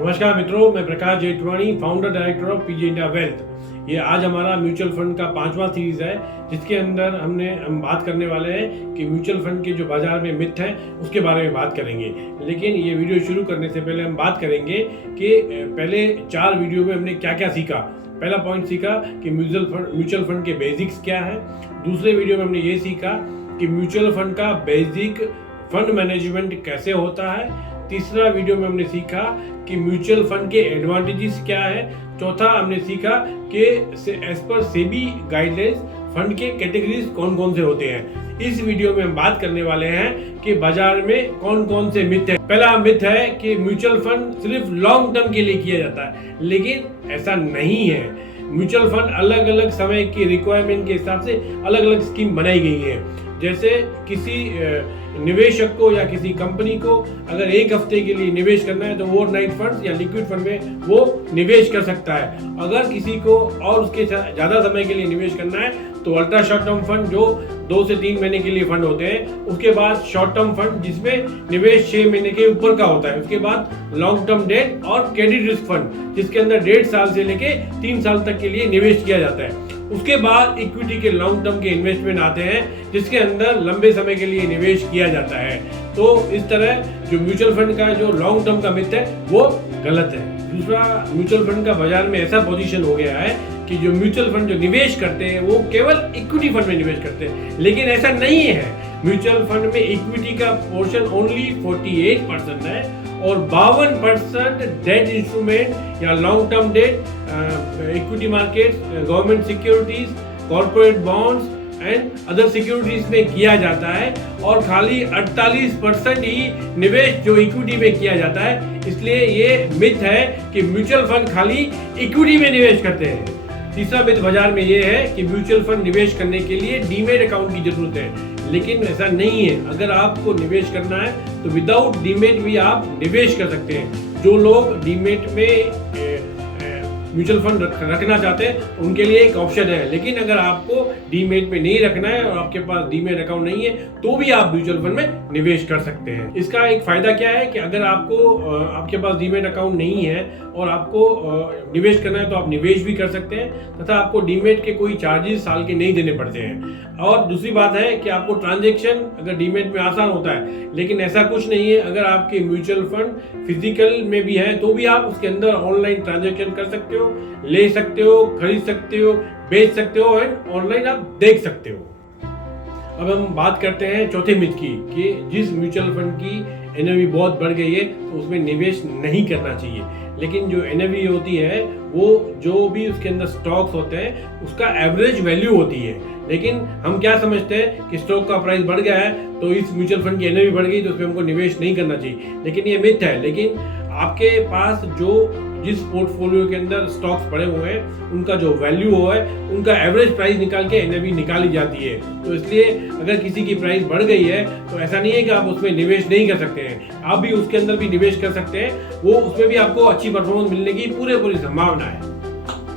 नमस्कार मित्रों, मैं Prakash Jethwani, founder director of PJ India wealth. ये आज हमारा म्यूचुअल फंड का 5वां सीरीज है, जिसके अंदर हम बात करने वाले हैं कि म्यूचुअल फंड के जो बाजार में मिथ हैं उसके बारे में बात करेंगे। लेकिन ये वीडियो शुरू करने से पहले हम बात करेंगे कि पहले 4 वीडियो में हमने क्या क्या सीखा। पहला पॉइंट सीखा कि म्यूचुअल फंड के बेसिक्स क्या है। दूसरे वीडियो में हमने ये सीखा कि म्यूचुअल फंड का बेसिक फंड मैनेजमेंट कैसे होता है। तीसरा वीडियो में हमने सीखा कि म्यूचुअल फंड के एडवांटेजेस क्या है। चौथा हमने सीखा कि एज पर सेबी गाइडलाइंस फंड के कैटेगरीज कौन कौन से होते हैं। इस वीडियो में हम बात करने वाले हैं कि बाजार में कौन कौन से मिथ है। पहला मिथ है कि म्यूचुअल फंड सिर्फ लॉन्ग टर्म के लिए किया जाता है, लेकिन ऐसा नहीं है। म्यूचुअल फंड अलग अलग समय की रिक्वायरमेंट के हिसाब से अलग अलग स्कीम बनाई गई है। जैसे किसी निवेशक को या किसी कंपनी को अगर एक हफ्ते के लिए निवेश करना है तो ओवरनाइट फंड या लिक्विड फंड में वो निवेश कर सकता है। अगर किसी को और उसके ज़्यादा समय के लिए निवेश करना है तो अल्ट्रा शॉर्ट टर्म फंड जो 2 से 3 महीने के लिए फंड होते हैं। उसके बाद शॉर्ट टर्म फंड जिसमें निवेश 6 महीने के ऊपर का होता है। उसके बाद लॉन्ग टर्म डेट और क्रेडिट रिस्क फंड जिसके अंदर 1.5 साल से लेके 3 साल तक के लिए निवेश किया जाता है। उसके बाद इक्विटी के लॉन्ग टर्म के इन्वेस्टमेंट आते हैं जिसके अंदर लंबे समय के लिए निवेश किया जाता है। तो इस तरह जो म्यूचुअल फंड का जो लॉन्ग टर्म का मिथ है वो गलत है। दूसरा, म्यूचुअल फंड का बाजार में ऐसा पोजीशन हो गया है कि जो म्यूचुअल फंड जो निवेश करते हैं वो केवल इक्विटी फंड में निवेश करते हैं, लेकिन ऐसा नहीं है। म्यूचुअल फंड में इक्विटी का पोर्शन ओनली 48% है और 52% डेट इंस्ट्रूमेंट या long term debt, equity market, government securities, corporate bonds and other securities में किया जाता है और खाली 48% ही निवेश जो इक्विटी में किया जाता है। इसलिए ये मिथ है कि म्यूचुअल फंड खाली इक्विटी में निवेश करते हैं। तीसरा मिथ बाजार में ये है कि म्यूचुअल फंड निवेश करने के लिए डीमेट अकाउंट की जरूरत है, लेकिन ऐसा नहीं है। अगर आपको निवेश करना है तो विदाउट डीमेट भी आप निवेश कर सकते हैं। जो लोग डीमेट में म्यूचुअल फंड रखना चाहते हैं उनके लिए एक ऑप्शन है, लेकिन अगर आपको डीमेट में नहीं रखना है और आपके पास डीमेट अकाउंट नहीं है तो भी आप म्यूचुअल फंड में निवेश कर सकते हैं। इसका एक फायदा क्या है कि अगर आपके पास डीमेट अकाउंट नहीं है और आपको निवेश करना है तो आप निवेश भी कर सकते हैं तथा आपको डीमेट के कोई चार्जेस साल के नहीं देने पड़ते हैं। और दूसरी बात है कि आपको ट्रांजेक्शन अगर डीमेट में आसान होता है, लेकिन ऐसा कुछ नहीं है। अगर आपके म्यूचुअल फंड फिजिकल में भी है तो भी आप उसके अंदर ऑनलाइन ट्रांजेक्शन कर सकते हो, ले सकते हो, खरीद सकते हो, बेच सकते हो एंड ऑनलाइन आप देख सकते हो। अब हम बात करते हैं चौथे मिथ की कि जिस म्यूचुअल फंड की एनएवी बहुत बढ़ गई है तो उसमें निवेश नहीं करना चाहिए। लेकिन जो एनएवी होती है वो जो भी उसके अंदर स्टॉक्स होते हैं उसका एवरेज वैल्यू होती है। लेकिन हम क्या समझते हैं कि स्टॉक का प्राइस बढ़ गया है तो इस म्यूचुअल फंड की एनएवी बढ़ गई तो उसमें हमको निवेश नहीं करना चाहिए, लेकिन ये मिथ है। लेकिन आपके पास जिस पोर्टफोलियो के अंदर स्टॉक्स पड़े हुए हैं उनका जो वैल्यू है उनका एवरेज प्राइस निकाल के एनएवी निकाली जाती है। तो इसलिए अगर किसी की प्राइस बढ़ गई है तो ऐसा नहीं है कि आप उसमें निवेश नहीं कर सकते हैं, आप भी उसके अंदर भी निवेश कर सकते हैं। वो उसमें भी आपको अच्छी परफॉर्मेंस मिलने की पूरी संभावना है।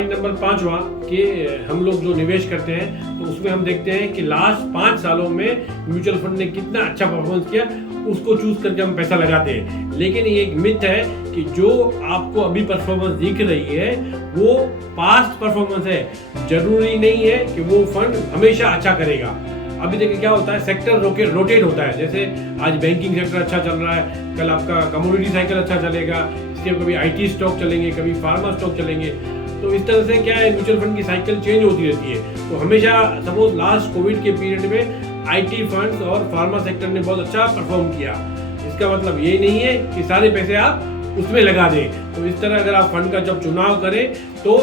नंबर 5वां कि हम लोग जो निवेश करते हैं तो उसमें हम देखते हैं कि लास्ट 5 सालों में म्यूचुअल फंड ने कितना अच्छा परफॉर्मेंस किया, उसको चूज करके हम पैसा लगाते हैं। लेकिन ये एक मिथ है कि जो आपको अभी परफॉर्मेंस दिख रही है वो पास्ट परफॉर्मेंस है। जरूरी नहीं है कि वो फंड हमेशा अच्छा करेगा। अभी देखिए क्या होता है, सेक्टर रोटेट होता है। जैसे आज बैंकिंग सेक्टर अच्छा चल रहा है, कल आपका कमोडिटी साइकिल अच्छा चलेगा, इसके कभी आईटी स्टॉक चलेंगे, कभी फार्मा स्टॉक चलेंगे। तो इस तरह से क्या है, म्यूचुअल फंड की साइकिल चेंज होती रहती है। तो हमेशा सपोज लास्ट कोविड के पीरियड में आईटी फंड्स और फार्मा सेक्टर ने बहुत अच्छा परफॉर्म किया। इसका मतलब ये नहीं है कि सारे पैसे आप उसमें लगा दें। तो इस तरह अगर आप फंड का जब चुनाव करें तो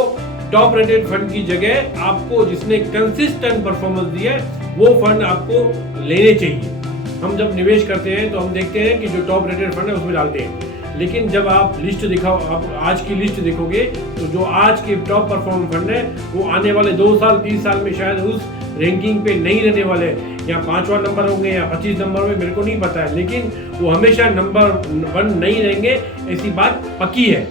टॉप रेटेड फंड की जगह आपको जिसने कंसिस्टेंट परफॉर्मेंस दी है वो फंड आपको लेने चाहिए। हम जब निवेश करते हैं तो हम देखते हैं कि जो टॉप रेटेड फंड है उसमें डालते हैं, लेकिन जब आप आज की लिस्ट देखोगे तो जो आज के टॉप परफॉर्म फंड है वो आने वाले 2 साल 3 साल में शायद उस रैंकिंग पे नहीं रहने वाले, या 5वां नंबर होंगे या 25 नंबर में, मेरे को नहीं पता है, लेकिन वो हमेशा नंबर 1 नहीं रहेंगे, ऐसी बात पक्की है।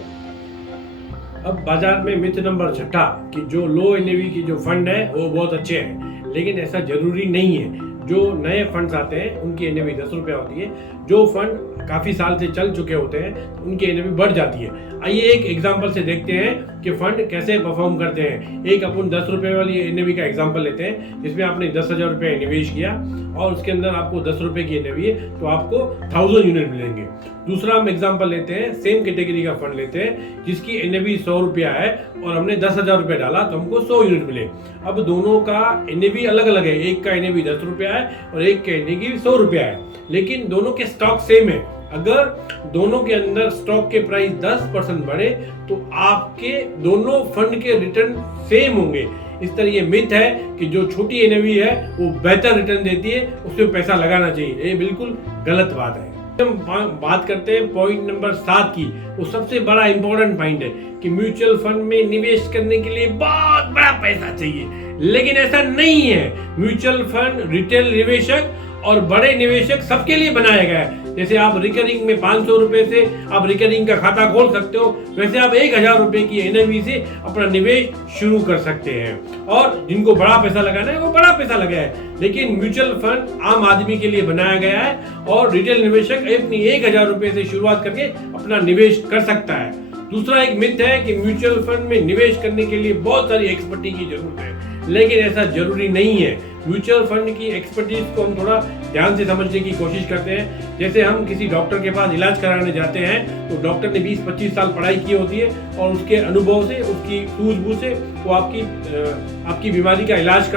अब बाजार में मिथ नंबर 6 कि जो लो एनएवी की जो फंड है वो बहुत अच्छे हैं, लेकिन ऐसा जरूरी नहीं है। जो नए फंड्स आते हैं उनकी एनएवी 10 रुपया होती है। जो फंड काफ़ी साल से चल चुके होते हैं उनकी एनएवी बढ़ जाती है। आइए एक एग्जांपल से देखते हैं कि फंड कैसे परफॉर्म करते हैं। एक अपन 10 रुपये वाली एनएवी का एग्जांपल लेते हैं, जिसमें आपने 10,000 रुपये निवेश किया और उसके अंदर आपको 10 रुपये की एनएवी है, तो आपको 1000 यूनिट मिलेंगे। दूसरा हम एग्जांपल लेते हैं, सेम कैटेगरी का फंड लेते हैं जिसकी एनएवी 100 रुपया है और हमने 10,000 रुपये डाला तो हमको 100 यूनिट मिले। अब दोनों का एनएवी अलग अलग है, एक का एनएवी 10 रुपया है और एक का एनएवी 100 रुपया है, लेकिन दोनों के स्टॉक सेम है। अगर दोनों के अंदर स्टॉक के प्राइस 10% बढ़े तो आपके दोनों फंड के रिटर्न सेम होंगे। इस तरह ये मिथ है कि जो छोटी एनएवी है वो बेहतर रिटर्न देती है, उसमें पैसा लगाना चाहिए। ये बिल्कुल गलत बात है। हम बात करते हैं पॉइंट नंबर 7 की। वो सबसे बड़ा इंपॉर्टेंट पॉइंट है कि म्यूचुअल फंड में निवेश करने के लिए बहुत बड़ा पैसा चाहिए, लेकिन ऐसा नहीं है। म्यूचुअल फंड रिटेल निवेशक और बड़े निवेशक सबके लिए बनाया गया है। जैसे आप रिकरिंग में 500 रुपए से आप रिकरिंग का खाता खोल सकते हो, वैसे आप 1000 रुपए की एनएवी से अपना निवेश शुरू कर सकते हैं। और जिनको बड़ा पैसा लगाना है वो बड़ा पैसा लगाए, लेकिन म्यूचुअल फंड आम आदमी के लिए बनाया गया है और रिटेल निवेशक अपनी 1000 रुपए से शुरुआत करके अपना निवेश कर सकता है। दूसरा एक मिथ है कि म्यूचुअल फंड में निवेश करने के लिए बहुत सारी एक्सपर्टीज की जरूरत है, लेकिन ऐसा जरूरी नहीं है। म्यूचुअल फंड की एक्सपर्टीज को हम थोड़ा ध्यान से समझने की कोशिश करते हैं। जैसे हम किसी डॉक्टर के पास इलाज कराने जाते हैं तो डॉक्टर ने 20-25 साल पढ़ाई की होती है और उसके अनुभव से, उसकी सूझबूझ से वो आपकी बीमारी का इलाज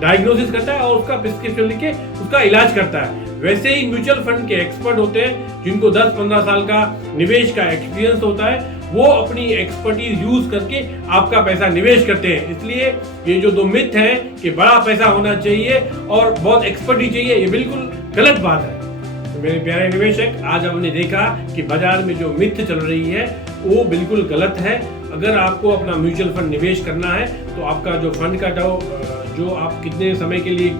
डायग्नोसिस करता है और उसका प्रिस्क्रिप्शन लिख के उसका इलाज करता है। वैसे ही म्यूचुअल फंड के एक्सपर्ट होते हैं जिनको 10-15 साल का निवेश का एक्सपीरियंस होता है, वो अपनी एक्सपर्टीज यूज करके आपका पैसा निवेश करते हैं। इसलिए ये जो 2 मिथ है कि बड़ा पैसा होना चाहिए और बहुत एक्सपर्टीज चाहिए, ये बिल्कुल गलत बात है। तो मेरे प्यारे निवेशक, आज हमने देखा कि बाजार में जो मिथ चल रही है वो बिल्कुल गलत है। अगर आपको अपना म्यूचुअल फंड निवेश करना है तो आपका जो फंड का जो आप कितने समय के लिए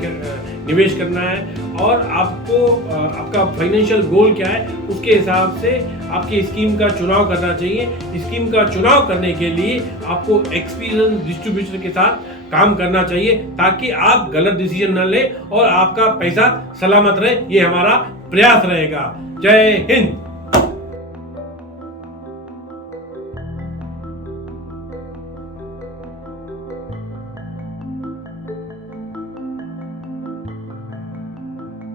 निवेश करना है और आपको आपका फाइनेंशियल गोल क्या है, उसके हिसाब से आपकी स्कीम का चुनाव करना चाहिए। स्कीम का चुनाव करने के लिए आपको एक्सपीरियंस डिस्ट्रीब्यूटर के साथ काम करना चाहिए ताकि आप गलत डिसीजन न लें और आपका पैसा सलामत रहे। ये हमारा प्रयास रहेगा। जय हिंद।